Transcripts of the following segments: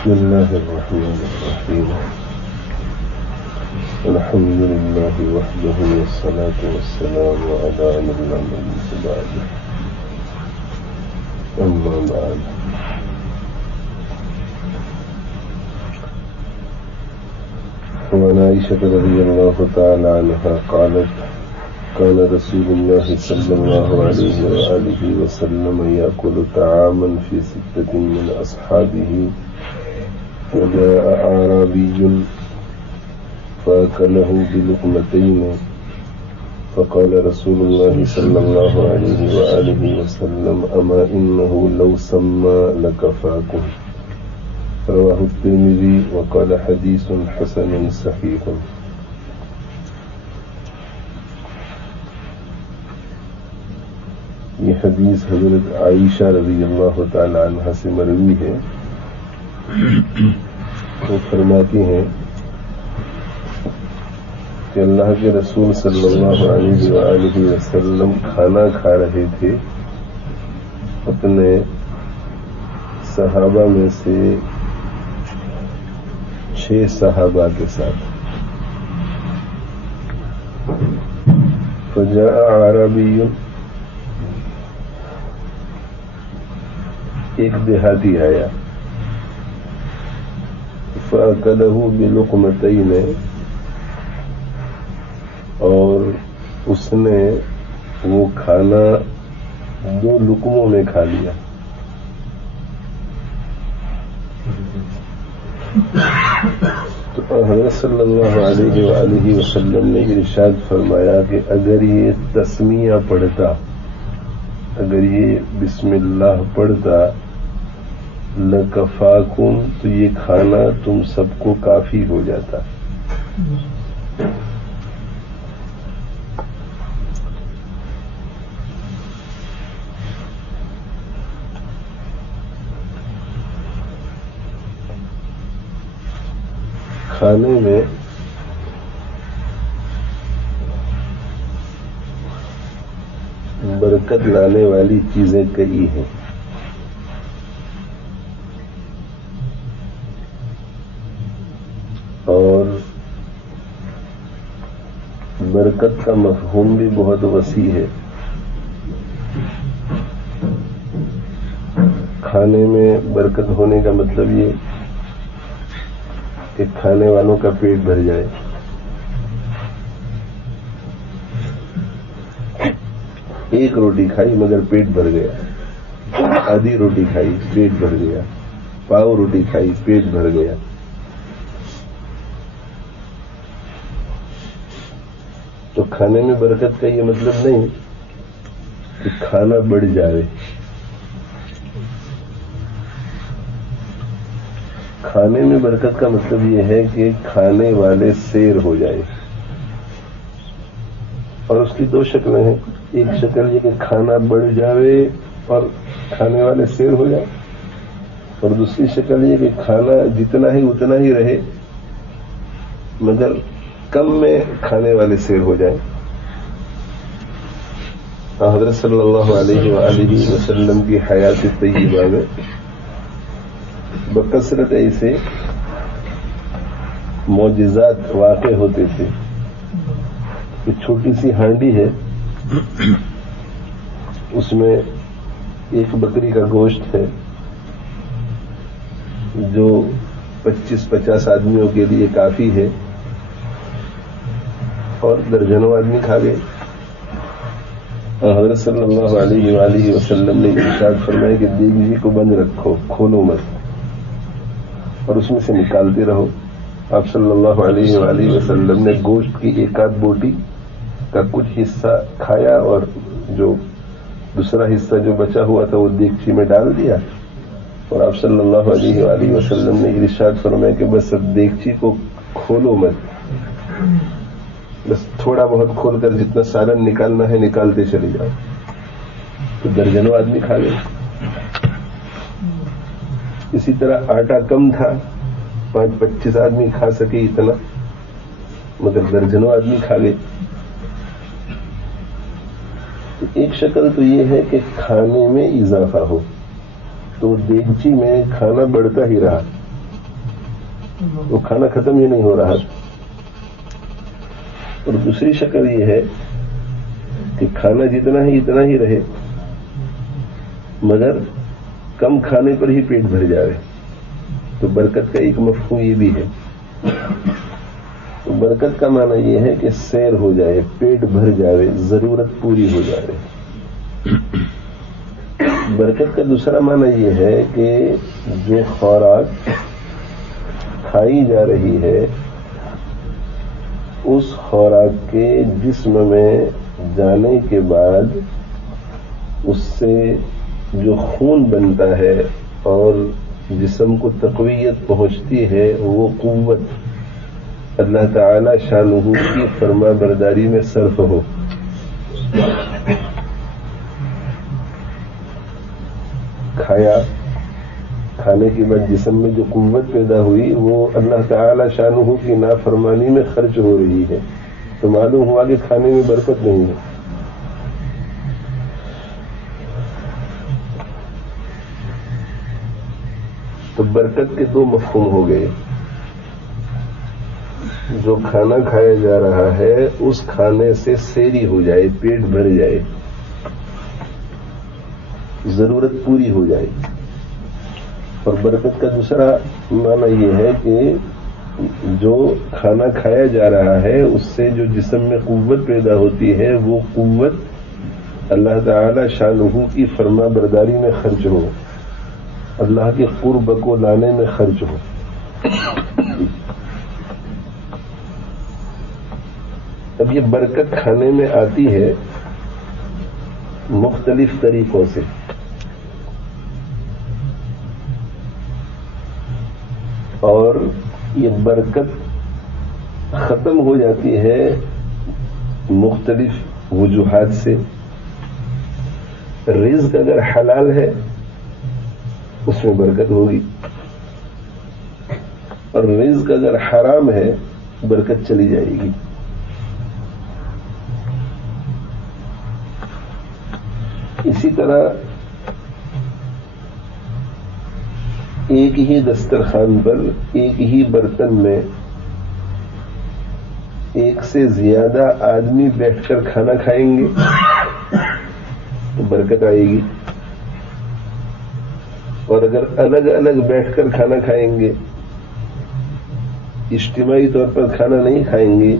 بسم الله الرحمن الرحيم الحمد لله وحده والصلاة والسلام على من لا نبي بعده أما بعد وعن عائشة رضي الله تعالى عنها قالت كان رسول الله صلى الله عليه وآله وسلم يأكل طعاما في 6 من أصحابه وجاء أعرابي فأكله بلقمتين فقال رسول الله صلى الله عليه وآله وسلم أما إنه لو سمى لكفاكم رواه الترمذي وقال حديث حسن صحيح. یہ حدیث حضرت عائشہ رضی اللہ تعالی عنہ سے مروی ہے. وہ فرماتی ہیں کہ اللہ کے رسول صلی اللہ علیہ وآلہ وسلم کھانا کھا رہے تھے اپنے صحابہ میں سے 6 صحابہ کے ساتھ. فجاء عربی، ایک دیہاتی آیا، فأکلہ بلقمتین، اور اس نے وہ کھانا 2 لقموں میں کھا لیا. تو حضرت صلی اللہ علیہ وآلہ وسلم نے ارشاد فرمایا کہ اگر یہ تسمیہ پڑھتا، اگر یہ بسم اللہ پڑھتا لکفاکم، تو یہ کھانا تم سب کو کافی ہو جاتا. کھانے میں برکت لانے والی چیزیں کئی ہیں. اور برکت کا مفہوم بھی بہت وسیع ہے. کھانے میں برکت ہونے کا مطلب یہ کہ کھانے والوں کا پیٹ بھر جائے. ایک روٹی کھائی مگر پیٹ بھر گیا، آدھی روٹی کھائی پیٹ بھر گیا، پاؤ روٹی کھائی پیٹ بھر گیا. تو کھانے میں برکت کا یہ مطلب نہیں کہ کھانا بڑھ جائے. کھانے میں برکت کا مطلب یہ ہے کہ کھانے والے سیر ہو جائے. اور اس کی 2 شکلیں ہیں. ایک شکل یہ کہ کھانا بڑھ جائے اور کھانے والے سیر ہو جائے، اور دوسری شکل یہ کہ کھانا جتنا ہی اتنا ہی رہے مگر کم میں کھانے والے سیر ہو جائیں. حضرت صلی اللہ علیہ وآلہ وسلم کی حیات طیبہ میں بکثرت ایسے معجزات واقع ہوتے تھے کہ چھوٹی سی ہانڈی ہے، اس میں ایک بکری کا گوشت ہے جو 25-50 آدمیوں کے لیے کافی ہے، اور درجنوں آدمی کھا گئے. حضرت صلی اللہ علیہ وآلہ وسلم نے ارشاد فرمایا کہ دیگچی کو بند رکھو، کھولو مت، اور اس میں سے نکالتے رہو. آپ صلی اللہ علیہ وآلہ وسلم نے گوشت کی 1 بوٹی کا کچھ حصہ کھایا، اور جو دوسرا حصہ جو بچا ہوا تھا وہ دیگچی میں ڈال دیا. اور آپ صلی اللہ علیہ وآلہ وسلم نے ارشاد فرمایا کہ بس اب دیگچی کو کھولو مت، بس تھوڑا بہت کھول کر جتنا سالن نکالنا ہے نکالتے چلے جاؤ. تو درجنوں آدمی کھا گئے. اسی طرح آٹا کم تھا، 5-25 آدمی کھا سکے اتنا، مگر درجنوں آدمی کھا گئے. ایک شکل تو یہ ہے کہ کھانے میں اضافہ ہو، تو دیگچی میں کھانا بڑھتا ہی رہا، وہ کھانا ختم ہی نہیں ہو رہا. اور دوسری شکل یہ ہے کہ کھانا جتنا ہے اتنا ہی رہے مگر کم کھانے پر ہی پیٹ بھر جائے. تو برکت کا ایک مفہوم یہ بھی ہے. تو برکت کا معنی یہ ہے کہ سیر ہو جائے, پیٹ بھر جائے, ضرورت پوری ہو جائے. برکت کا دوسرا معنی یہ ہے کہ جو خوراک کھائی جا رہی ہے اس خوراک کے جسم میں جانے کے بعد اس سے جو خون بنتا ہے اور جسم کو تقویت پہنچتی ہے وہ قوت اللہ تعالی شانہ کی فرما برداری میں صرف ہو. کھانے کے بعد جسم میں جو قوت پیدا ہوئی وہ اللہ تعالی شانہ کی نافرمانی میں خرچ ہو رہی ہے. تو معلوم ہوا کہ کھانے میں برکت نہیں ہے. تو برکت کے دو مفہوم ہو گئے. جو کھانا کھایا جا رہا ہے اس کھانے سے سیری ہو جائے, پیٹ بھر جائے, ضرورت پوری ہو جائے. اور برکت کا دوسرا معنی یہ ہے کہ جو کھانا کھایا جا رہا ہے اس سے جو جسم میں قوت پیدا ہوتی ہے وہ قوت اللہ تعالی شانہ کی فرما برداری میں خرچ ہو, اللہ کے قرب کو لانے میں خرچ ہو. اب یہ برکت کھانے میں آتی ہے مختلف طریقوں سے. اور یہ برکت ختم ہو جاتی ہے مختلف وجوہات سے. رزق اگر حلال ہے اس میں برکت ہوگی, اور رزق اگر حرام ہے برکت چلی جائے گی. اسی طرح ایک ہی دسترخوان پر ایک ہی برتن میں ایک سے زیادہ آدمی بیٹھ کر کھانا کھائیں گے تو برکت آئے گی, اور اگر الگ الگ بیٹھ کر کھانا کھائیں گے, اجتماعی طور پر کھانا نہیں کھائیں گے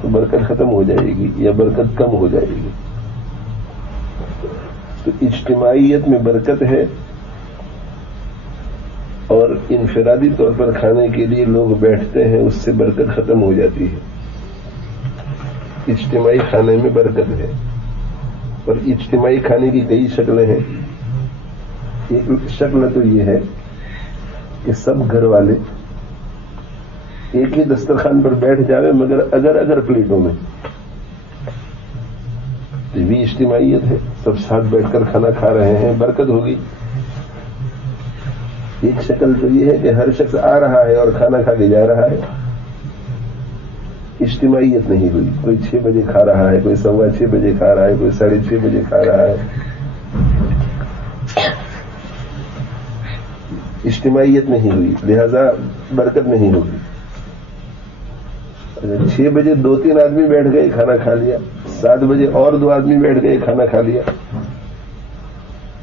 تو برکت ختم ہو جائے گی یا برکت کم ہو جائے گی. تو اجتماعیت میں برکت ہے, اور انفرادی طور پر کھانے کے لیے لوگ بیٹھتے ہیں اس سے برکت ختم ہو جاتی ہے. اجتماعی کھانے میں برکت ہے, اور اجتماعی کھانے کی کئی شکلیں ہیں. ایک شکل تو یہ ہے کہ سب گھر والے ایک ہی دسترخوان پر بیٹھ جاوے مگر اگر پلیٹوں میں, یہ بھی اجتماعیت ہے. سب ساتھ بیٹھ کر کھانا کھا رہے ہیں, برکت ہوگی. ایک شکل تو یہ ہے کہ ہر شخص آ رہا ہے اور کھانا کھا کے جا رہا ہے, اجتماعیت نہیں ہوئی. کوئی 6 بجے کھا رہا ہے, کوئی 6:15 بجے کھا رہا ہے, کوئی 6:30 بجے کھا رہا ہے. اجتماعیت نہیں ہوئی, لہذا برکت نہیں ہوگی. اگر 6 بجے 2-3 آدمی بیٹھ گئے کھانا کھا لیا, 7 بجے اور 2 آدمی بیٹھ گئے کھانا کھا لیا,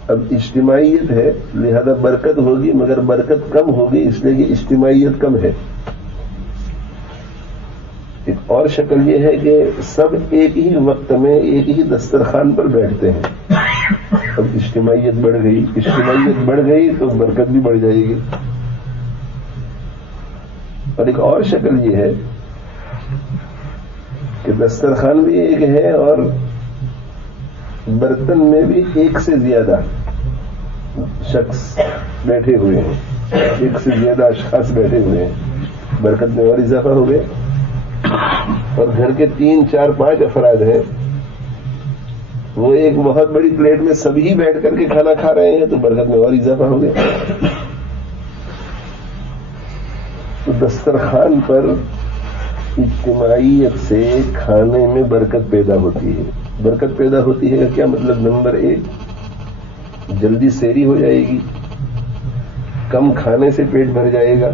اب اجتماعیت ہے لہذا برکت ہوگی مگر برکت کم ہوگی اس لیے کہ اجتماعیت کم ہے. ایک اور شکل یہ ہے کہ سب ایک ہی وقت میں ایک ہی دسترخوان پر بیٹھتے ہیں, اب اجتماعیت بڑھ گئی. اجتماعیت بڑھ گئی تو برکت بھی بڑھ جائے گی. اور ایک اور شکل یہ ہے کہ دسترخوان بھی ایک ہے اور برتن میں بھی ایک سے زیادہ شخص بیٹھے ہوئے ہیں, ایک سے زیادہ اشخاص بیٹھے ہوئے ہیں, برکت میں اور اضافہ ہو گیا. اور گھر کے 3, 4, 5 افراد ہیں, وہ ایک بہت بڑی پلیٹ میں سبھی بیٹھ کر کے کھانا کھا رہے ہیں تو برکت میں اور اضافہ ہو گیا. تو دسترخوان پر اجتماعیت سے کھانے میں برکت پیدا ہوتی ہے. برکت پیدا ہوتی ہے کیا مطلب؟ نمبر 1 جلدی سیری ہو جائے گی, کم کھانے سے پیٹ بھر جائے گا,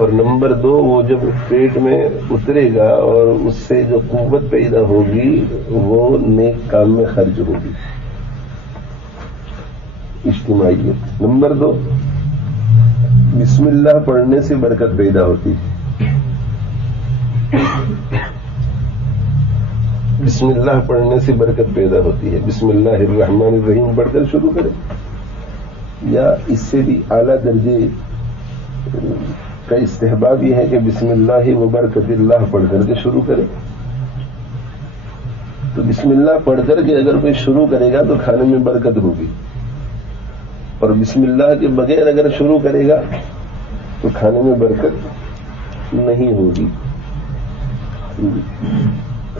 اور نمبر 2 وہ جب پیٹ میں اترے گا اور اس سے جو قوت پیدا ہوگی وہ نیک کام میں خرچ ہوگی، اجتماعیت۔ نمبر 2 بسم اللہ پڑھنے سے برکت پیدا ہوتی ہے۔ بسم اللہ پڑھنے سے برکت پیدا ہوتی ہے۔ بسم اللہ الرحمن الرحیم پڑھ کر شروع کریں، یا اس سے بھی اعلیٰ درجے کا استحباب یہ ہے کہ بسم اللہ و برکت اللہ پڑھ کر کے شروع کریں۔ تو بسم اللہ پڑھ کر کے اگر کوئی شروع کرے گا تو کھانے میں برکت ہوگی، اور بسم اللہ کے بغیر اگر شروع کرے گا تو کھانے میں برکت نہیں ہوگی۔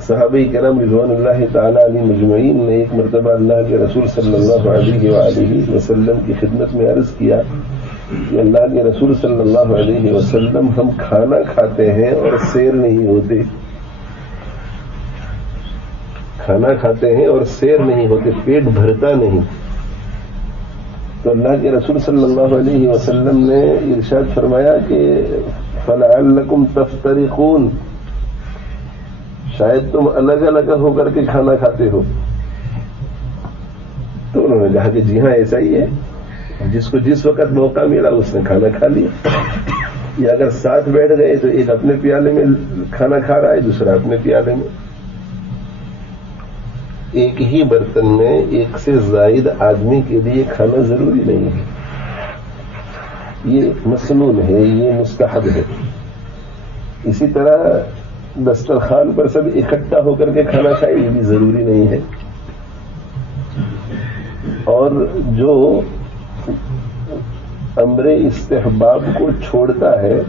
صحابہ کرام رضوان اللہ تعالی علیہ مجمعین نے ایک مرتبہ اللہ کے رسول صلی اللہ علیہ وآلہ وسلم کی خدمت میں عرض کیا کہ اللہ کے رسول صلی اللہ علیہ وسلم ہم کھانا کھاتے ہیں اور سیر نہیں ہوتے، کھانا کھاتے ہیں اور سیر نہیں ہوتے، پیٹ بھرتا نہیں۔ تو اللہ کے رسول صلی اللہ علیہ وسلم نے ارشاد فرمایا کہ فَلَعَلَّكُمْ تَفْتَرِقُونَ، شاید تم الگ الگ ہو کر کے کھانا کھاتے ہو۔ تو انہوں نے کہا کہ جی ہاں ایسا ہی ہے، جس کو جس وقت موقع ملا اس نے کھانا کھا لیا، یا اگر ساتھ بیٹھ گئے تو ایک اپنے پیالے میں کھانا کھا رہا ہے، دوسرا اپنے پیالے میں۔ ایک ہی برتن میں ایک سے زائد آدمی کے لیے کھانا ضروری نہیں ہے، یہ مسنون ہے، یہ مستحب ہے۔ اسی طرح دسترخوان پر سب اکٹھا ہو کر کے کھانا کھائے، یہ بھی ضروری نہیں ہے۔ اور جو امر استحباب کو چھوڑتا ہے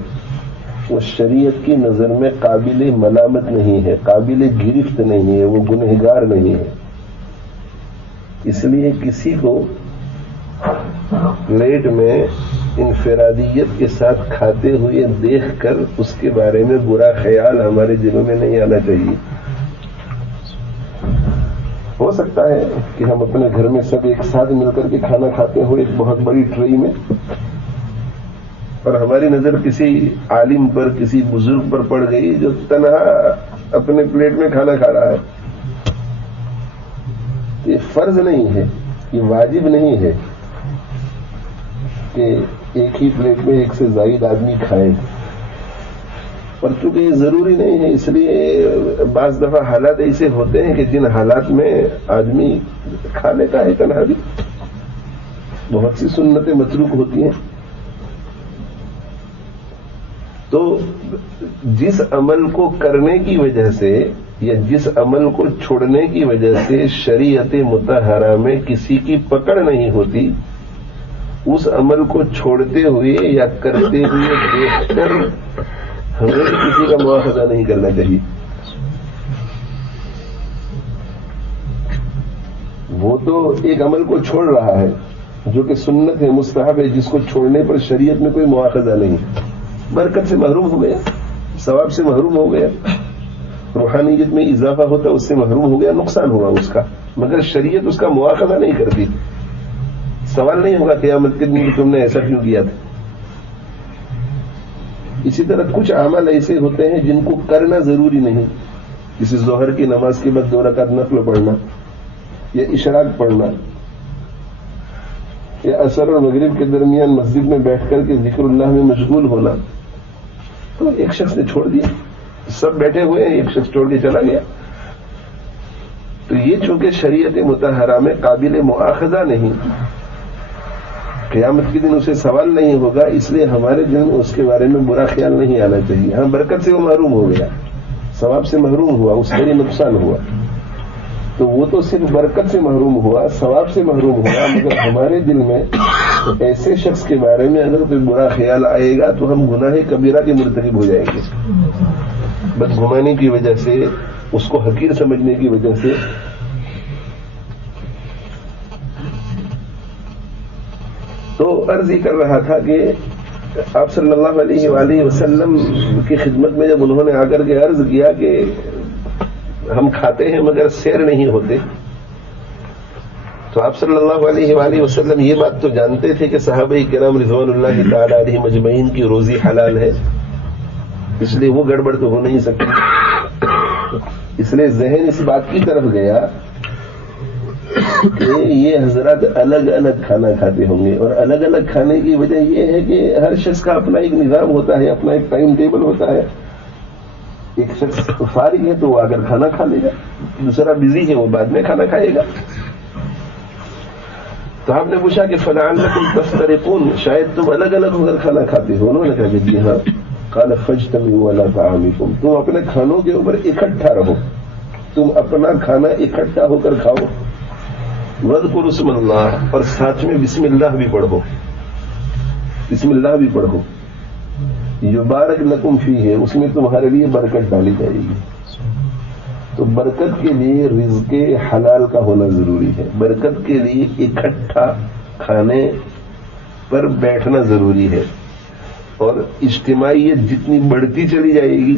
وہ شریعت کی نظر میں قابل ملامت نہیں ہے، قابل گرفت نہیں ہے، وہ گنہگار نہیں ہے۔ اس لیے کسی کو پلیٹ میں انفرادیت کے ساتھ کھاتے ہوئے دیکھ کر اس کے بارے میں برا خیال ہمارے دلوں میں نہیں آنا چاہیے۔ ہو سکتا ہے کہ ہم اپنے گھر میں سب ایک ساتھ مل کر کے کھانا کھاتے ہو ایک بہت بڑی ٹرے میں، اور ہماری نظر کسی عالم پر، کسی بزرگ پر پڑ گئی جو تنہا اپنے پلیٹ میں کھانا کھا رہا ہے۔ یہ فرض نہیں ہے، یہ واجب نہیں ہے کہ ایک ہی پلیٹ میں ایک سے زائد آدمی کھائے، اور چونکہ یہ ضروری نہیں ہے اس لیے بعض دفعہ حالات ایسے ہوتے ہیں کہ جن حالات میں آدمی کھا لیتا ہے تنہا بھی، بہت سی سنتیں متروک ہوتی ہیں۔ تو جس عمل کو کرنے کی وجہ سے یا جس عمل کو چھوڑنے کی وجہ سے شریعت مطہرہ میں کسی کی پکڑ نہیں ہوتی، اس عمل کو چھوڑتے ہوئے یا کرتے ہوئے دیکھ کر ہمیں کسی کا مواخذہ نہیں کرنا چاہیے۔ وہ تو ایک عمل کو چھوڑ رہا ہے جو کہ سنت ہے، مستحب ہے، جس کو چھوڑنے پر شریعت میں کوئی مواخذہ نہیں، برکت سے محروم ہو گیا، ثواب سے محروم ہو گیا، روحانیت میں اضافہ ہوتا اس سے محروم ہو گیا، نقصان ہوا اس کا، مگر شریعت اس کا مواخذہ نہیں کرتی۔ سوال نہیں ہوگا قیامت کے دن تم نے ایسا کیوں کیا تھا۔ اسی طرح کچھ اعمال ایسے ہوتے ہیں جن کو کرنا ضروری نہیں، جیسے ظہر کی نماز کے بعد 2 رکعت نفل پڑھنا، یا اشراق پڑھنا، یا عصر اور مغرب کے درمیان مسجد میں بیٹھ کر کے ذکر اللہ میں مشغول ہونا۔ تو ایک شخص نے چھوڑ دیا، سب بیٹھے ہوئے ہیں، ایک شخص چھوڑ کے چلا گیا۔ تو یہ چونکہ شریعت مطہرہ میں قابل مواخذہ نہیں، قیامت کے دن اسے سوال نہیں ہوگا، اس لیے ہمارے دل میں اس کے بارے میں برا خیال نہیں آنا چاہیے۔ ہاں برکت سے وہ محروم ہو گیا، ثواب سے محروم ہوا، اس کے لیے نقصان ہوا، تو وہ تو صرف برکت سے محروم ہوا، ثواب سے محروم ہوا، مگر ہمارے دل میں ایسے شخص کے بارے میں اگر کوئی برا خیال آئے گا تو ہم گناہ کبیرہ کے مرتکب ہو جائیں گے، بدگمانی کی وجہ سے، اس کو حقیر سمجھنے کی وجہ سے۔ تو عرض ہی کر رہا تھا کہ آپ صلی اللہ علیہ وآلہ وسلم کی خدمت میں جب انہوں نے آ کر کے عرض کیا کہ ہم کھاتے ہیں مگر سیر نہیں ہوتے، تو آپ صلی اللہ علیہ وآلہ وسلم یہ بات تو جانتے تھے کہ صحابہ کرام رضوان اللہ تعالی علیہ مجمعین کی روزی حلال ہے، اس لیے وہ گڑبڑ تو ہو نہیں سکتی. اس لیے ذہن اس بات کی طرف گیا کہ یہ حضرات الگ الگ کھانا کھاتے ہوں گے, اور الگ الگ کھانے کی وجہ یہ ہے کہ ہر شخص کا اپنا ایک نظام ہوتا ہے, اپنا ایک ٹائم ٹیبل ہوتا ہے. ایک شخص فارغ ہے تو وہ آ کر کھانا کھا لے گا, دوسرا بزی ہے وہ بعد میں کھانا کھائے گا. تو آپ نے پوچھا کہ فلعلکم تفترقون, شاید تم الگ الگ ہو کر کھانا کھاتے ہو. انہوں نے کہا کہ جی ہاں. قال فاجتمعوا علی طعامکم, تم اپنے کھانوں کے اوپر اکٹھا رہو, تم اپنا کھانا اکٹھا ہو کر کھاؤ. واذکروا اسم اللہ, اور ساتھ میں بسم اللہ بھی پڑھو, بسم اللہ بھی پڑھو. یبارک لکم فیہ, اس میں تمہارے لیے برکت ڈالی جائے گی. تو برکت کے لیے رزق حلال کا ہونا ضروری ہے. برکت کے لیے اکٹھا کھانے پر بیٹھنا ضروری ہے. اور اجتماعیت جتنی بڑھتی چلی جائے گی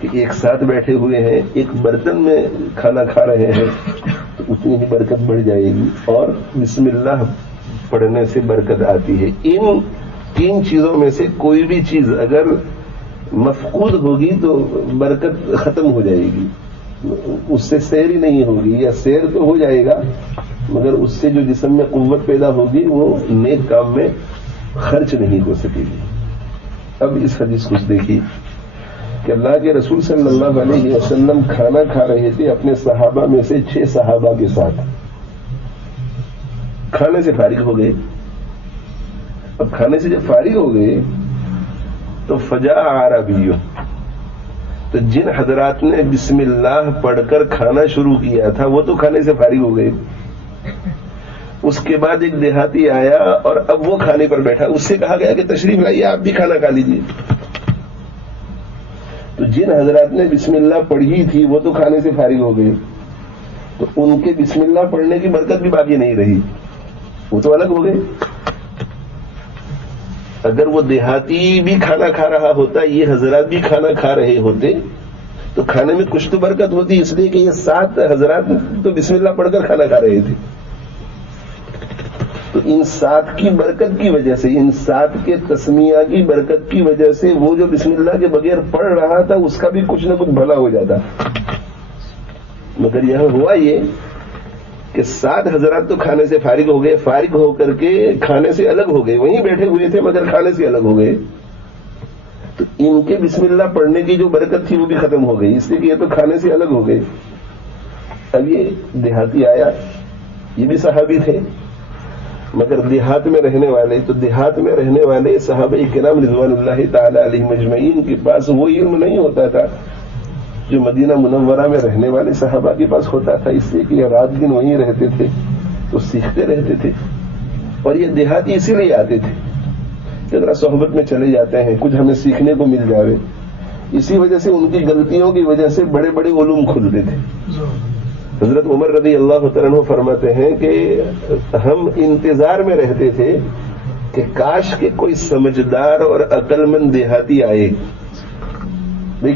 کہ ایک ساتھ بیٹھے ہوئے ہیں, ایک برتن میں کھانا کھا رہے ہیں, تو اتنی ہی برکت بڑھ جائے گی. اور بسم اللہ پڑھنے سے برکت آتی ہے. ان تین چیزوں میں سے کوئی بھی چیز اگر مفقود ہوگی تو برکت ختم ہو جائے گی, اس سے سیر ہی نہیں ہوگی, یا سیر تو ہو جائے گا مگر اس سے جو جسم میں قوت پیدا ہوگی وہ نیک کام میں خرچ نہیں ہو سکے گی. اب اس حدیث کو دیکھیے کہ اللہ کے رسول صلی اللہ علیہ وسلم کھانا کھا رہے تھے اپنے صحابہ میں سے 6 صحابہ کے ساتھ. کھانے سے فارغ ہو گئے. اب کھانے سے جب فارغ ہو گئے تو فجاء اعرابی, تو جن حضرات نے بسم اللہ پڑھ کر کھانا شروع کیا تھا وہ تو کھانے سے فارغ ہو گئے. اس کے بعد ایک دیہاتی آیا اور اب وہ کھانے پر بیٹھا. اس سے کہا گیا کہ تشریف لائیے, آپ بھی کھانا کھا لیجیے. تو جن حضرات نے بسم اللہ پڑھی تھی وہ تو کھانے سے فارغ ہو گئے, تو ان کے بسم اللہ پڑھنے کی برکت بھی باقی نہیں رہی, وہ تو الگ ہو گئے. اگر وہ دیہاتی بھی کھانا کھا رہا ہوتا, یہ حضرات بھی کھانا کھا رہے ہوتے, تو کھانے میں کچھ تو برکت ہوتی, اس لیے کہ یہ 7 حضرات تو بسم اللہ پڑھ کر کھانا کھا رہے تھے. تو ان 7 کی برکت کی وجہ سے, ان 7 کے تسمیہ کی برکت کی وجہ سے وہ جو بسم اللہ کے بغیر پڑھ رہا تھا اس کا بھی کچھ نہ کچھ بھلا ہو جاتا. مگر یہاں ہوا یہ کہ 7 حضرات تو کھانے سے فارغ ہو گئے, فارغ ہو کر کے کھانے سے الگ ہو گئے, وہیں بیٹھے ہوئے تھے مگر کھانے سے الگ ہو گئے. تو ان کے بسم اللہ پڑھنے کی جو برکت تھی وہ بھی ختم ہو گئی, اس لیے کہ یہ تو کھانے سے الگ ہو گئے. اب یہ دیہاتی آیا, یہ بھی صحابی تھے مگر دیہات میں رہنے والے, تو دیہات میں رہنے والے صحابہ کرام رضوان اللہ تعالی علیہم اجمعین کے پاس وہ علم نہیں ہوتا تھا جو مدینہ منورہ میں رہنے والے صحابہ کے پاس ہوتا تھا, اس لیے کہ یہ رات دن وہیں رہتے تھے تو سیکھتے رہتے تھے. اور یہ دیہاتی اسی لیے آتے تھے کہ ذرا صحبت میں چلے جاتے ہیں, کچھ ہمیں سیکھنے کو مل جاوے. اسی وجہ سے ان کی غلطیوں کی وجہ سے بڑے بڑے علوم کھلتے تھے. حضرت عمر رضی اللہ تعالیٰ عنہ فرماتے ہیں کہ ہم انتظار میں رہتے تھے کہ کاش کہ کوئی سمجھدار اور عقل مند دیہاتی آئے.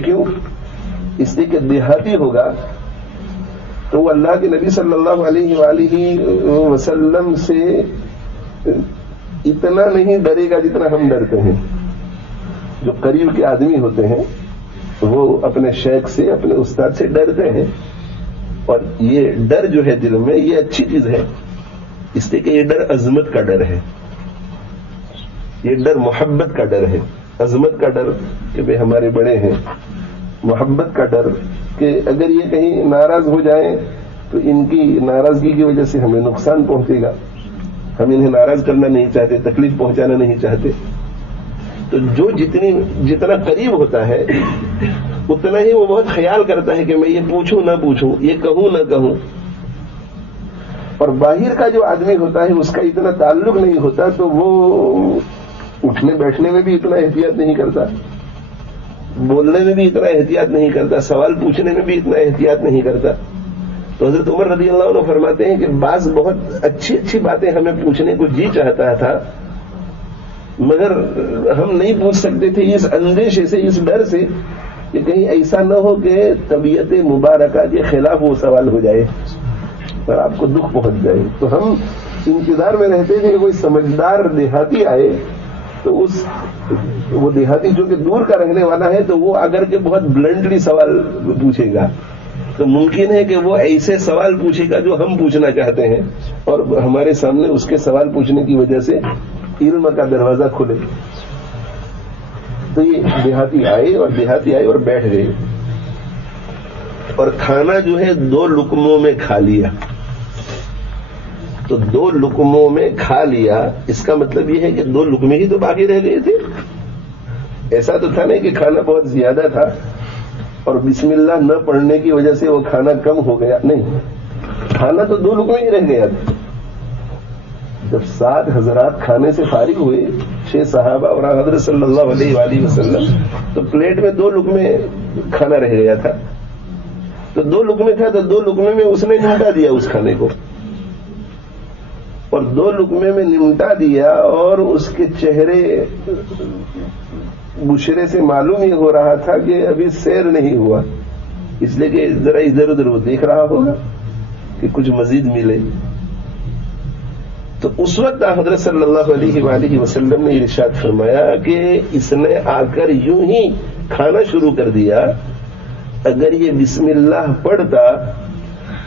کیوں؟ اس لیے کہ دیہاتی ہوگا تو وہ اللہ کے نبی صلی اللہ علیہ وآلہ وسلم سے اتنا نہیں ڈرے گا جتنا ہم ڈرتے ہیں. جو قریب کے آدمی ہوتے ہیں وہ اپنے شیخ سے, اپنے استاد سے ڈرتے ہیں, اور یہ ڈر جو ہے دل میں یہ اچھی چیز ہے, اس لیے کہ یہ ڈر عظمت کا ڈر ہے, یہ ڈر محبت کا ڈر ہے. عظمت کا ڈر کہ بھئی ہمارے بڑے ہیں, محبت کا ڈر کہ اگر یہ کہیں ناراض ہو جائیں تو ان کی ناراضگی کی وجہ سے ہمیں نقصان پہنچے گا, ہم انہیں ناراض کرنا نہیں چاہتے, تکلیف پہنچانا نہیں چاہتے. تو جو جتنا قریب ہوتا ہے اتنا ہی وہ بہت خیال کرتا ہے کہ میں یہ پوچھوں نہ پوچھوں, یہ کہوں نہ کہوں. اور باہر کا جو آدمی ہوتا ہے اس کا اتنا تعلق نہیں ہوتا تو وہ اٹھنے بیٹھنے میں بھی اتنا احتیاط نہیں کرتا, بولنے میں بھی اتنا احتیاط نہیں کرتا, سوال پوچھنے میں بھی اتنا احتیاط نہیں کرتا. تو حضرت عمر رضی اللہ عنہ فرماتے ہیں کہ بعض بہت اچھی اچھی باتیں ہمیں پوچھنے کو جی چاہتا تھا مگر ہم نہیں پوچھ سکتے تھے, اس اندیشے سے, اس ڈر سے کہ کہیں ایسا نہ ہو کہ طبیعت مبارکہ کے خلاف وہ سوال ہو جائے اور آپ کو دکھ پہنچ جائے. تو ہم انتظار میں رہتے تھے کہ کوئی سمجھدار دیہاتی آئے تو وہ دیہاتی جو کہ دور کا رہنے والا ہے تو وہ اگر کے بہت بلنٹلی سوال پوچھے گا تو ممکن ہے کہ وہ ایسے سوال پوچھے گا جو ہم پوچھنا چاہتے ہیں اور ہمارے سامنے اس کے سوال پوچھنے کی وجہ سے علم کا دروازہ کھلے. تو یہ دیہاتی آئے اور بیٹھ گئے اور کھانا جو ہے 2 لقموں میں کھا لیا. تو 2 لقموں میں کھا لیا اس کا مطلب یہ ہے کہ 2 لقمے ہی تو باقی رہ گئے تھے. ایسا تو تھا نہیں کہ کھانا بہت زیادہ تھا اور بسم اللہ نہ پڑھنے کی وجہ سے وہ کھانا کم ہو گیا. نہیں, کھانا تو 2 لقمے ہی رہ گیا تھا. جب 7 حضرات کھانے سے فارغ ہوئے, 6 صحابہ اور حضرت صلی اللہ علیہ وآلہ وسلم, تو پلیٹ میں 2 لقمے کھانا رہ گیا تھا. تو 2 لقمے تھا تو 2 لقمے میں اس نے نمٹا دیا اس کھانے کو, اور 2 لقمے میں نمٹا دیا اور اس کے چہرے بشرے سے معلوم یہ ہو رہا تھا کہ ابھی سیر نہیں ہوا, اس لیے کہ ذرا ادھر ادھر وہ دیکھ رہا ہوگا کہ کچھ مزید ملے. تو اس وقت حضرت صلی اللہ علیہ وآلہ وسلم نے ارشاد فرمایا کہ اس نے آ کر یوں ہی کھانا شروع کر دیا, اگر یہ بسم اللہ پڑھتا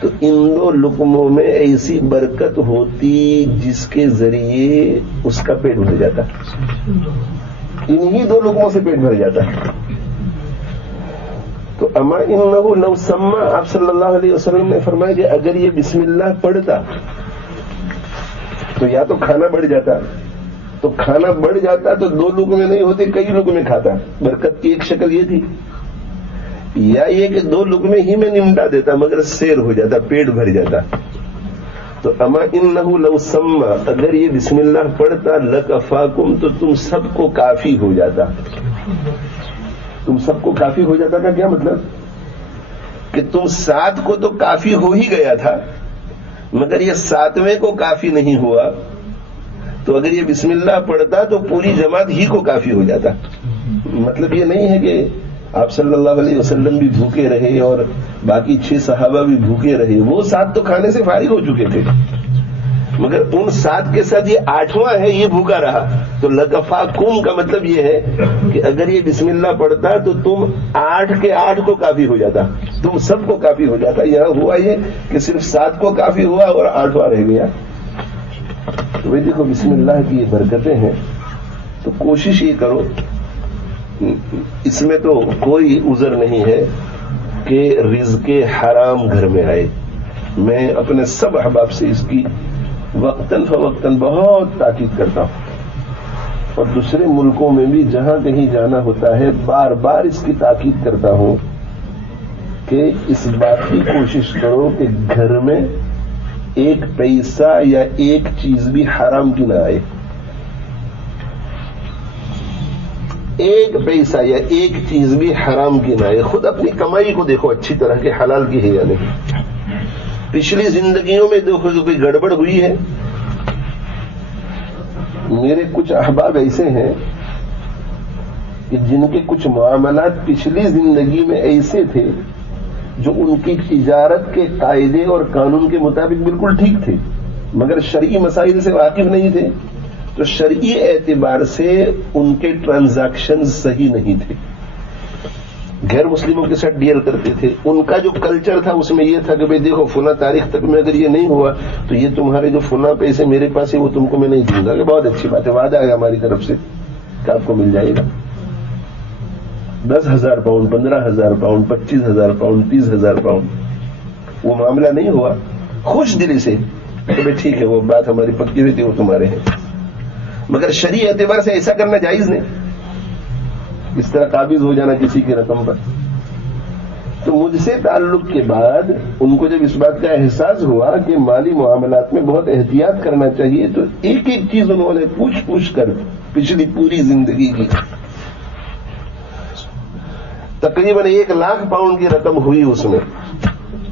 تو ان 2 لقموں میں ایسی برکت ہوتی جس کے ذریعے اس کا پیٹ بھر جاتا. انہی 2 لقموں سے پیٹ بھر جاتا. تو اما انہ لو سما, آپ صلی اللہ علیہ وسلم نے فرمایا کہ اگر یہ بسم اللہ پڑھتا تو یا تو کھانا بڑھ جاتا, تو کھانا بڑھ جاتا تو 2 لقمے نہیں ہوتے, کئی لقمے کھاتا. برکت کی ایک شکل یہ تھی, یا یہ کہ 2 لقمے ہی میں نمٹا دیتا مگر سیر ہو جاتا, پیٹ بھر جاتا. تو اما انہ لو سما, اگر یہ بسم اللہ پڑھتا لکفاکم, تو تم سب کو کافی ہو جاتا. تم سب کو کافی ہو جاتا کا کیا مطلب کہ تم 7 کو تو کافی ہو ہی گیا تھا مگر یہ 7ویں کو کافی نہیں ہوا. تو اگر یہ بسم اللہ پڑھتا تو پوری جماعت ہی کو کافی ہو جاتا. مطلب یہ نہیں ہے کہ آپ صلی اللہ علیہ وسلم بھی بھوکے رہے اور باقی 6 صحابہ بھی بھوکے رہے. وہ 7 تو کھانے سے فارغ ہو چکے تھے مگر ان 7 کے ساتھ یہ 8واں ہے, یہ بھوکا رہا. تو لکفاکم کا مطلب یہ ہے کہ اگر یہ بسم اللہ پڑھتا تو تم 8 کے 8 کو کافی ہو جاتا, تم سب کو کافی ہو جاتا. یہاں ہوا یہ کہ صرف 7 کو کافی ہوا اور 8واں رہ گیا. تو بھائی دیکھو بسم اللہ کی یہ برکتیں ہیں, تو کوشش یہ کرو, اس میں تو کوئی عذر نہیں ہے کہ رزق حرام گھر میں آئے. میں اپنے سب احباب سے اس کی وقتاً فوقتاً بہت تاکید کرتا ہوں, اور دوسرے ملکوں میں بھی جہاں کہیں جانا ہوتا ہے بار بار اس کی تاکید کرتا ہوں کہ اس بات کی کوشش کرو کہ گھر میں 1 پیسہ یا 1 چیز بھی حرام کی نہ آئے. 1 پیسہ یا 1 چیز بھی حرام کی نہ آئے. خود اپنی کمائی کو دیکھو اچھی طرح کے حلال کی ہے یا نہیں. پچھلی زندگیوں میں دیکھو جو کوئی گڑبڑ ہوئی ہے. میرے کچھ احباب ایسے ہیں کہ جن کے کچھ معاملات پچھلی زندگی میں ایسے تھے جو ان کی تجارت کے قاعدے اور قانون کے مطابق بالکل ٹھیک تھے مگر شرعی مسائل سے واقف نہیں تھے. تو شرعی اعتبار سے ان کے ٹرانزیکشن صحیح نہیں تھے, غیر مسلموں کے ساتھ ڈیل کرتے تھے. ان کا جو کلچر تھا اس میں یہ تھا کہ بھئی دیکھو فلاں تاریخ تک میں اگر یہ نہیں ہوا تو یہ تمہارے جو فلاں پیسے میرے پاس ہے وہ تم کو میں نہیں دوں گا. کہ بہت اچھی بات ہے, وعدہ ہے ہماری طرف سے کہ آپ کو مل جائے گا. 10,000 پاؤنڈ, 15,000 پاؤنڈ, 25,000 پاؤنڈ, 30,000 پاؤنڈ. وہ معاملہ نہیں ہوا خوش دلی سے کہ بھئی ٹھیک ہے وہ بات ہماری پکی ہوئی تھی وہ تمہارے ہیں, مگر شرعی اعتبار سے ایسا کرنا جائز نہیں. اس طرح قابض ہو جانا کسی کی رقم پر. تو مجھ سے تعلق کے بعد ان کو جب اس بات کا احساس ہوا کہ مالی معاملات میں بہت احتیاط کرنا چاہیے تو ایک ایک چیز انہوں نے پوچھ کر پچھلی پوری زندگی کی تقریباً 1 لاکھ پاؤنڈ کی رقم ہوئی اس میں,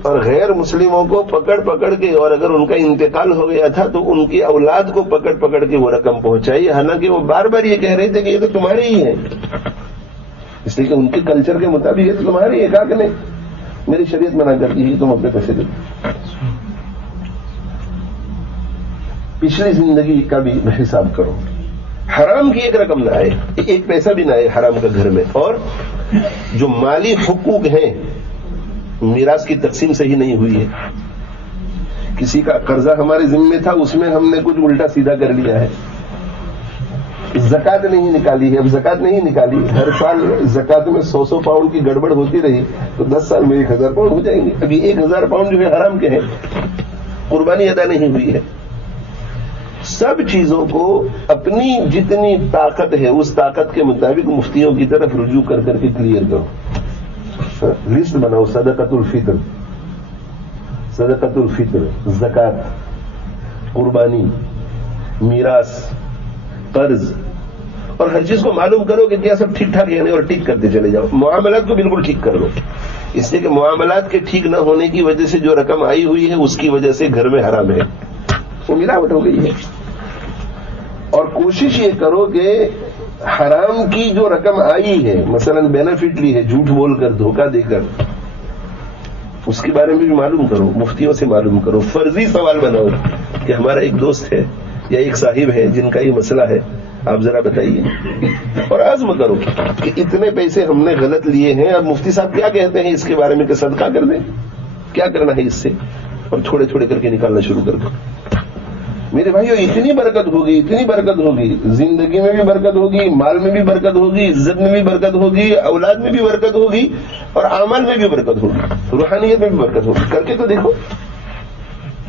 اور غیر مسلموں کو پکڑ کے, اور اگر ان کا انتقال ہو گیا تھا تو ان کی اولاد کو پکڑ کے وہ رقم پہنچائی. حالانکہ وہ بار بار یہ کہہ رہے تھے کہ یہ تو تمہارے ہی ہیں, اس لیے کہ ان کے کلچر کے مطابق یہ تو تمہاری ہے. کہا کہ نہیں, میری شریعت منع کرتی ہے تم اپنے پیسے دو. پچھلی زندگی کا بھی حساب کرو. حرام کی ایک رقم نہ آئے, ایک پیسہ بھی نہ آئے حرام کا گھر میں. اور جو مالی حقوق ہیں, میراث کی تقسیم صحیح نہیں ہوئی ہے, کسی کا قرضہ ہمارے ذمہ تھا, اس میں ہم نے کچھ الٹا سیدھا کر لیا ہے, زکات نہیں نکالی ہے, اب زکات نہیں نکالی, ہر سال زکات میں 100 پاؤنڈ کی گڑبڑ ہوتی رہی تو 10 سال میں 1000 پاؤنڈ ہو جائیں گے. ابھی 1000 پاؤنڈ جو ہے حرام کے ہیں, قربانی ادا نہیں ہوئی ہے. سب چیزوں کو اپنی جتنی طاقت ہے اس طاقت کے مطابق مفتیوں کی طرف رجوع کر کر کے کلیئر کرو, لسٹ بناؤ. صدقۃ الفطر, صدقۃ الفطر, زکات, قربانی, میراث, قرض, اور ہر چیز کو معلوم کرو کہ کیا سب ٹھیک ٹھاک ہے نہیں, اور ٹھیک کرتے چلے جاؤ. معاملات کو بالکل ٹھیک کر لو, اس لیے کہ معاملات کے ٹھیک نہ ہونے کی وجہ سے جو رقم آئی ہوئی ہے اس کی وجہ سے گھر میں حرام ہے, وہ ملاوٹ ہو گئی ہے. اور کوشش یہ کرو کہ حرام کی جو رقم آئی ہے, مثلا بینیفٹ لی ہے جھوٹ بول کر, دھوکہ دے کر, اس کے بارے میں بھی معلوم کرو, مفتیوں سے معلوم کرو. فرضی سوال بناؤ کہ ہمارا ایک دوست ہے یا ایک صاحب ہے جن کا یہ مسئلہ ہے, آپ ذرا بتائیے, اور عزم کرو کہ اتنے پیسے ہم نے غلط لیے ہیں, اب مفتی صاحب کیا کہتے ہیں اس کے بارے میں کہ صدقہ کر دیں, کیا کرنا ہے اس سے, اور تھوڑے تھوڑے کر کے نکالنا شروع کر دو. میرے بھائیو اتنی برکت ہوگی, اتنی برکت ہوگی, زندگی میں بھی برکت ہوگی, مال میں بھی برکت ہوگی, عزت میں بھی برکت ہوگی, اولاد میں بھی برکت ہوگی, اور اعمال میں بھی برکت ہوگی, روحانیت میں بھی برکت ہوگی. کر کے تو دیکھو.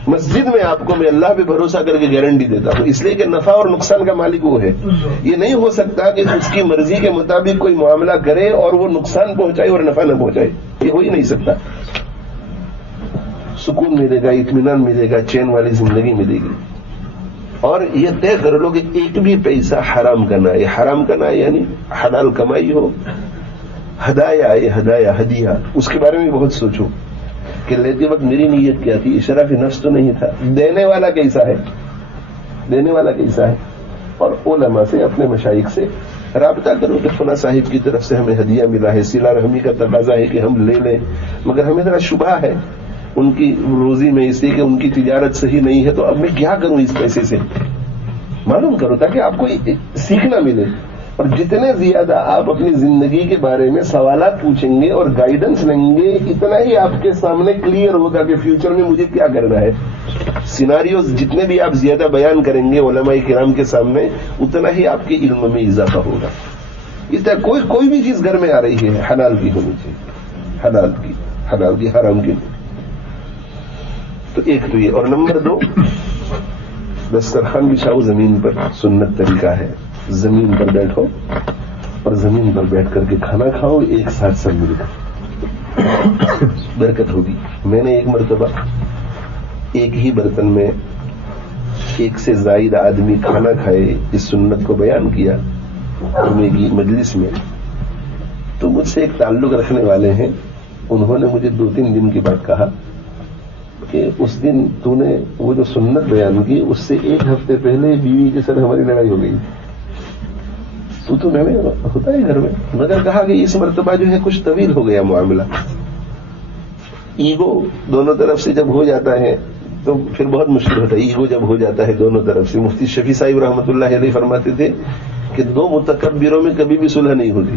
مسجد میں آپ کو میں اللہ پہ بھروسہ کر کے گارنٹی دیتا ہوں, اس لیے کہ نفع اور نقصان کا مالک وہ ہے. یہ نہیں ہو سکتا کہ اس کی مرضی کے مطابق کوئی معاملہ کرے اور وہ نقصان پہنچائے اور نفع نہ پہنچائے, یہ ہو ہی نہیں سکتا. سکون ملے گا, اطمینان ملے گا, چین والی زندگی ملے گی. اور یہ طے کر لو کہ ایک بھی پیسہ حرام کا نہ آئے. حرام کا نہ آئے یعنی حلال کمائی ہو, ہدایا آئے, ہدایا, ہدیہ, اس کے بارے میں بہت سوچو کہ لیتے وقت میری نیت کیا تھی, اشراف نفس تو نہیں تھا, دینے والا کیسا ہے, دینے والا کیسا ہے. اور علماء سے, اپنے مشائخ سے رابطہ کرو کہ فلاں صاحب کی طرف سے ہمیں ہدیہ ملا ہے, صلہ رحمی کا تقاضا ہے کہ ہم لے لیں, مگر ہمیں ذرا شبہ ہے ان کی روزی میں, اس لیے کہ ان کی تجارت صحیح نہیں ہے, تو اب میں کیا کروں اس پیسے سے. معلوم کرو تاکہ آپ کو سیکھنا ملے. اور جتنے زیادہ آپ اپنی زندگی کے بارے میں سوالات پوچھیں گے اور گائیڈنس لیں گے, اتنا ہی آپ کے سامنے کلیئر ہوگا کہ فیوچر میں مجھے کیا کرنا ہے. سیناریوز جتنے بھی آپ زیادہ بیان کریں گے علماء کرام کے سامنے, اتنا ہی آپ کے علم میں اضافہ ہوگا. اس طرح کوئی بھی چیز گھر میں آ رہی ہے حلال کی ہونی چاہیے, حلال کی, حرام کی. تو ایک تو یہ. اور نمبر 2, دسترخوان بچھاؤ زمین پر, سنت طریقہ ہے. زمین پر بیٹھو اور زمین پر بیٹھ کر کے کھانا کھاؤ, ایک ساتھ سب مل کر, برکت ہوگی. میں نے ایک مرتبہ ایک ہی برتن میں ایک سے زائد آدمی کھانا کھائے, اس سنت کو بیان کیا جمعے کی مجلس میں. تو مجھ سے ایک تعلق رکھنے والے ہیں, انہوں نے مجھے 2-3 دن کے بعد کہا کہ اس دن تو نے وہ جو سنت بیان کی, اس سے 1 ہفتے پہلے بیوی کے ساتھ ہماری لڑائی ہو گئی. تو میں ہوتا ہے گھر میں, مگر کہا کہ اس مرتبہ جو ہے کچھ طویل ہو گیا معاملہ. ایگو دونوں طرف سے جب ہو جاتا ہے تو پھر بہت مشکل ہوتا ہے. ایگو جب ہو جاتا ہے دونوں طرف سے, مفتی شفیع صاحب رحمۃ اللہ علیہ فرماتے تھے کہ 2 متکبروں میں کبھی بھی صلح نہیں ہوتی.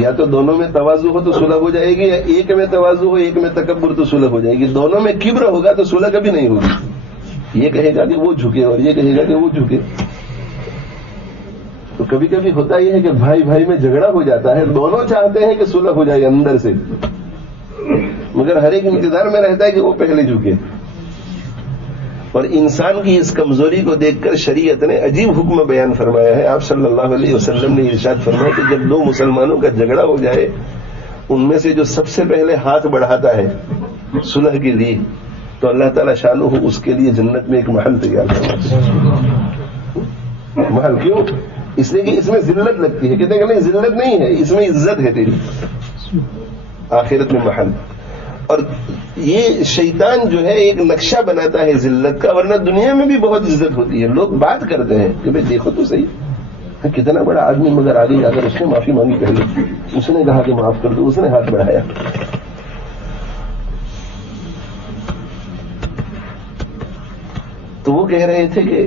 یا تو دونوں میں تواضع ہو تو صلح ہو جائے گی, یا ایک میں تواضع ہو, ایک میں تکبر, تو صلح ہو جائے گی. دونوں میں کبر ہوگا تو صلح کبھی نہیں ہوگی. یہ کہے گا کہ وہ جھکے اور یہ کہے گا کہ وہ جھکے. تو کبھی کبھی ہوتا یہ ہے کہ بھائی بھائی میں جھگڑا ہو جاتا ہے, دونوں چاہتے ہیں کہ صلح ہو جائے اندر سے, مگر ہر ایک انتظار میں رہتا ہے کہ وہ پہلے جھکے. اور انسان کی اس کمزوری کو دیکھ کر شریعت نے عجیب حکم بیان فرمایا ہے. آپ صلی اللہ علیہ وسلم نے ارشاد فرمایا کہ جب 2 مسلمانوں کا جھگڑا ہو جائے, ان میں سے جو سب سے پہلے ہاتھ بڑھاتا ہے صلح کے لیے, تو اللہ تعالیٰ شانہ اس کے لیے جنت میں ایک محل تیار کرتا ہے. محل کیوں؟ اس لیے کہ اس میں ذلت لگتی ہے. کہتے ہیں کہ نہیں, ذلت نہیں ہے, اس میں عزت ہے تیری, آخرت میں محل. اور یہ شیطان جو ہے ایک نقشہ بناتا ہے ذلت کا, ورنہ دنیا میں بھی بہت عزت ہوتی ہے. لوگ بات کرتے ہیں کہ بھئی دیکھو تو صحیح کتنا بڑا آدمی, مگر آگے اگر اس نے معافی مانگی پہلے, اس نے کہا کہ معاف کر دو, اس نے ہاتھ بڑھایا. تو وہ کہہ رہے تھے کہ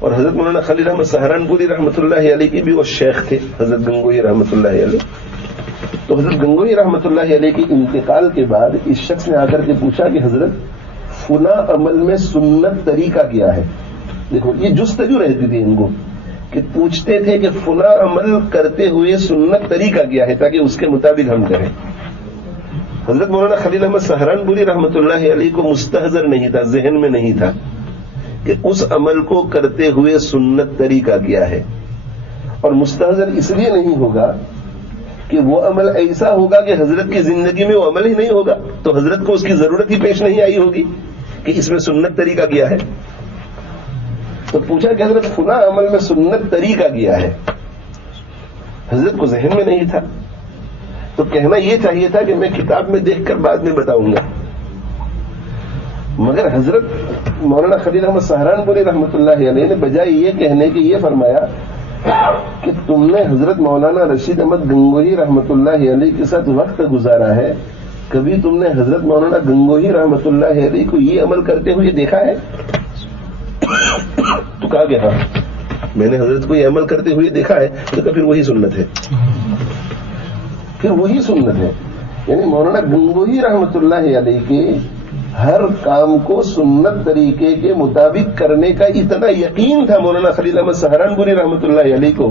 اور حضرت مولانا خلیل احمد سہارنپوری رحمۃ اللہ علیہ کی بھی وہ شیخ تھے حضرت گنگوئی رحمۃ اللہ علیہ. تو حضرت گنگوئی رحمۃ اللہ علیہ کے انتقال کے بعد اس شخص نے آ کر کے پوچھا کہ حضرت فلاں عمل میں سنت طریقہ کیا ہے. دیکھو یہ جستجو رہتی تھی ان کو کہ پوچھتے تھے کہ فلاں عمل کرتے ہوئے سنت طریقہ کیا ہے تاکہ اس کے مطابق ہم کریں. حضرت مولانا خلیل احمد سہارنپوری رحمۃ اللہ علیہ کو مستحضر نہیں تھا, ذہن میں نہیں تھا کہ اس عمل کو کرتے ہوئے سنت طریقہ کیا ہے. اور مستحضر اس لیے نہیں ہوگا کہ وہ عمل ایسا ہوگا کہ حضرت کی زندگی میں وہ عمل ہی نہیں ہوگا, تو حضرت کو اس کی ضرورت ہی پیش نہیں آئی ہوگی کہ اس میں سنت طریقہ کیا ہے. تو پوچھا کہ حضرت فلاں عمل میں سنت طریقہ کیا ہے. حضرت کو ذہن میں نہیں تھا, تو کہنا یہ چاہیے تھا کہ میں کتاب میں دیکھ کر بعد میں بتاؤں گا. مگر حضرت مولانا خلیل احمد سہارنپوری رحمۃ اللہ علیہ نے بجائے یہ کہنے کہ یہ فرمایا کہ تم نے حضرت مولانا رشید احمد گنگوہی رحمۃ اللہ علیہ کے ساتھ وقت گزارا ہے, کبھی تم نے حضرت مولانا گنگوہی رحمۃ اللہ علیہ کو یہ عمل کرتے ہوئے دیکھا ہے؟ تو کہا کہ ہاں میں نے حضرت کو یہ عمل کرتے ہوئے دیکھا ہے. تو پھر وہی سنت ہے, پھر وہی سنت ہے. یعنی مولانا گنگوہی رحمۃ اللہ علیہ کے ہر کام کو سنت طریقے کے مطابق کرنے کا اتنا یقین تھا مولانا خلیل احمد سہارنپوری رحمۃ اللہ علیہ کو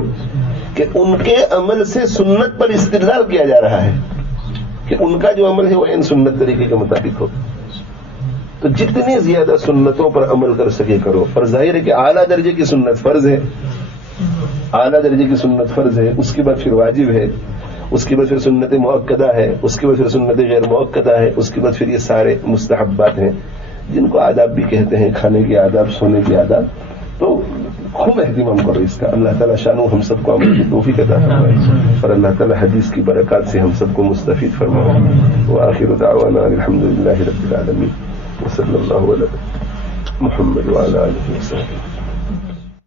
کہ ان کے عمل سے سنت پر استدلال کیا جا رہا ہے کہ ان کا جو عمل ہے وہ ان سنت طریقے کے مطابق ہو. تو جتنی زیادہ سنتوں پر عمل کر سکے کرو. اور ظاہر ہے کہ اعلیٰ درجے کی سنت فرض ہے, اعلیٰ درجے کی سنت فرض ہے, اس کے بعد پھر واجب ہے, اس کے بعد پھر سنت مؤکدہ ہے, اس کے بعد پھر سنت غیر مؤکدہ ہے, اس کے بعد پھر یہ سارے مستحبات ہیں جن کو آداب بھی کہتے ہیں, کھانے کے آداب, سونے کے آداب. تو خوب اہتمام کرو اس کا. اللہ تعالیٰ شانو ہم سب کو عمل کی توفیق عطا فرمائے اور اللہ تعالیٰ حدیث کی برکات سے ہم سب کو مستفید فرمائے. وآخر دعوانا الحمد للہ رب العالمین وصلی اللہ علیہ محمد وعلی آلہ وصحبہ.